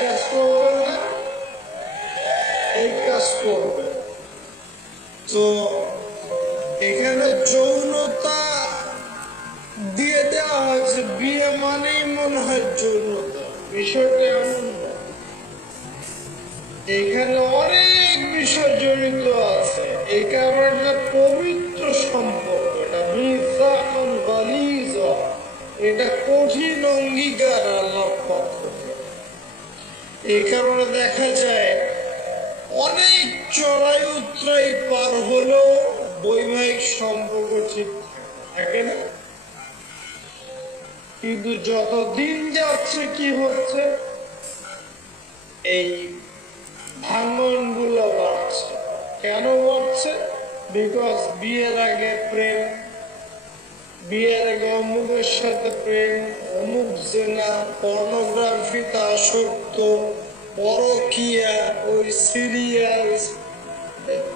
কাজ এই কাজ তো এখানে যৌনতা দিয়ে দেওয়া হয়েছে, বিয়ে মানেই মনে হয় যৌনতা। বিষয়টা এমন এখানে অনেক বিষয় জড়িত আছে। এই কারণে একটা পবিত্র সম্পর্ক এটা এটা কঠিন অঙ্গীকার আল্লাহর পক্ষ। এই কারণে দেখা যায়, অনেক চড়াই উত্তরাই পার হলেও বৈবাহিক সম্পর্ক ঠিক থাকে না। কিন্তু যত দিন যাচ্ছে কি হচ্ছে, এই ভাঙনগুলো বাড়ছে। কেন বাড়ছে? বিকজ বিয়ের আগে প্রেম বিয়ের আগে অমুকের সাথে প্রেম, অমুক জেনা পর্নোগ্রাফিতে আসক্ত পরকিয়া ওই সিরিয়াল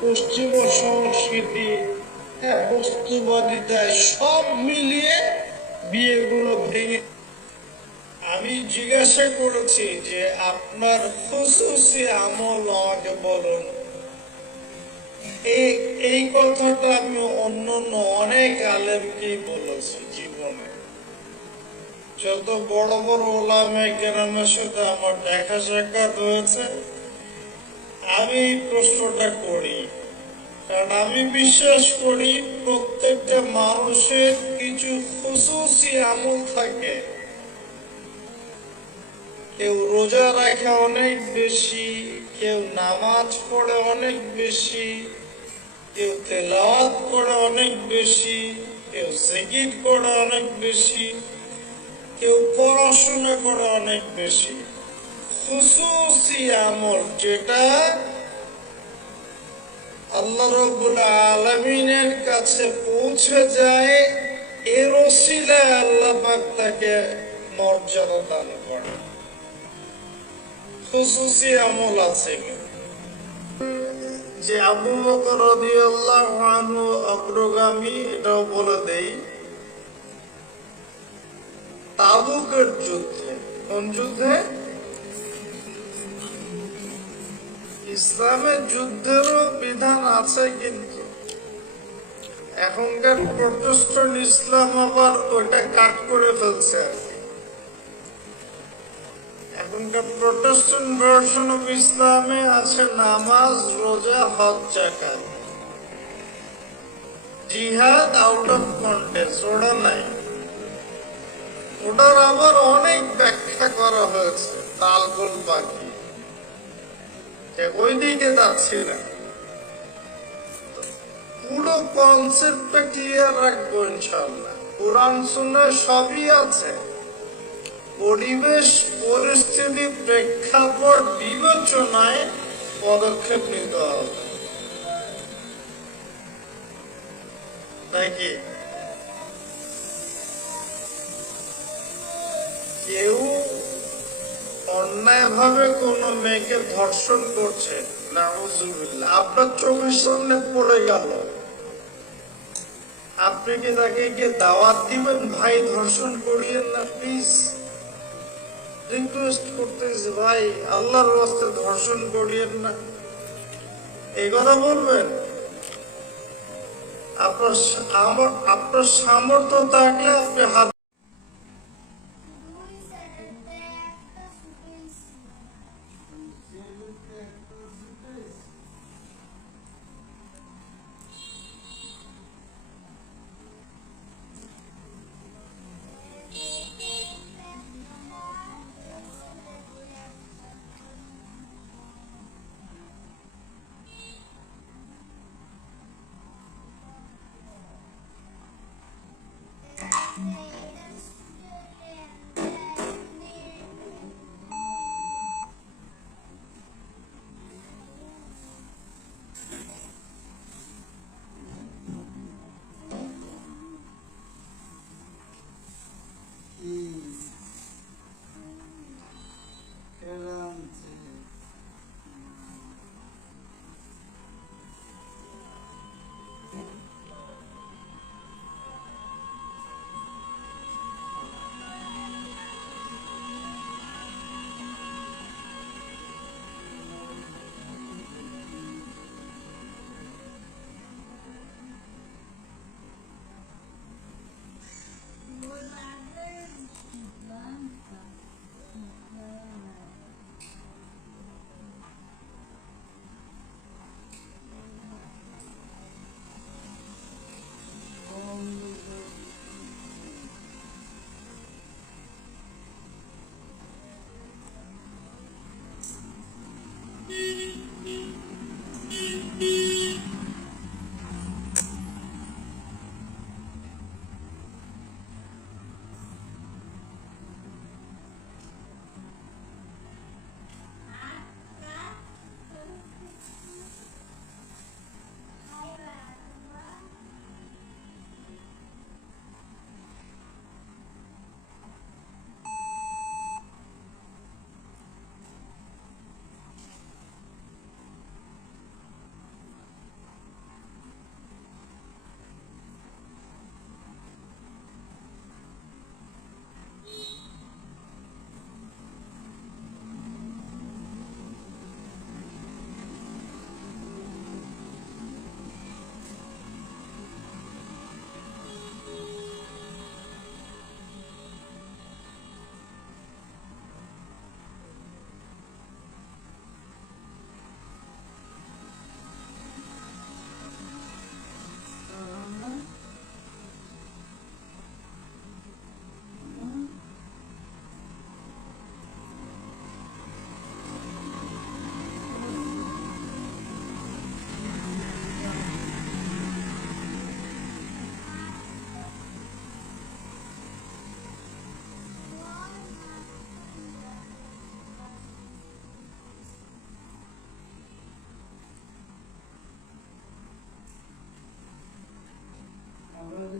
পশ্চিম সংস্কৃতি হ্যাঁ বস্তুবাদিতা, সব মিলিয়ে বিয়েগুলো ভেঙে আমি জিজ্ঞাসা করেছি যে আপনার খুশুসি আমল আমাকে বলুন। এই এই কথাটা আমি অন্য অনেক আলেমকেই বলেছি জীবনে। যত বড় বড় ওলামে গ্রামের সাথে আমার দেখা সাক্ষাৎ হয়েছে, আমি এই প্রশ্নটা করি। কারণ আমি বিশ্বাস করি প্রত্যেকটা মানুষের কিছু খুশুসি আমল থাকে। কেউ রোজা রাখে অনেক বেশি, কেউ নামাজ পড়ে অনেক বেশি। কেউ তেলাওয়াত করে অনেক বেশি, কেউ জিকির করে অনেক বেশি, কেউ পড়াশোনা করে অনেক বেশি। খুশুসি আমল যেটা আল্লাহ রব্বুল আলমিনের কাছে পৌঁছে যায়, এর ওসিলায় আল্লাহ পাক তাকে মর্যাদা দান করে খুশুসি আমল আছে যে আবু বকর অগ্রগামী, এটাও বলে দেই তাবুকের যুদ্ধে, কোন যুদ্ধে? ইসলামের যুদ্ধেরও বিধান আছে কিন্তু। এখনকার প্রটেস্ট্যান্ট ইসলাম আবার ওটা কাট করে ফেলছে। এখনকার প্রটেস্ট্যান্ট ভার্সন অফ ইসলামে আছে নামাজ, রোজা, হজ জাকাত জিহাদ আউট অফ কন্টেস্ট ওটা নাই। ওটার আবার অনেক ব্যাখ্যা করা হয়েছে, তালগোল পাখি। ওই দিকে যাচ্ছি না। পুরো কনসেপ্টটা ক্লিয়ার রাখব ইনশাল্লাহ কোরআন শুনে সবই আছে। পরিবেশ পরিস্থিতি প্রেক্ষাপট বিবেচনায় পদক্ষেপ নিতে হবে। নাকি কেউ অন্যায় ভাবে কোন মেয়েকে ধর্ষণ করছে আপনার চোখের সামনে পড়ে গেল। আপনি কি তাকে দাওয়াত দিবেন, ভাই, ধর্ষণ করিয়েন না প্লিজ রিকোয়েস্ট করতেছি ভাই, আল্লাহর রাস্তে ধর্ষণ করিয়েন না। এই কথা বলবেন? আপনার আপনার সামর্থ্য থাকলে আপনি হাত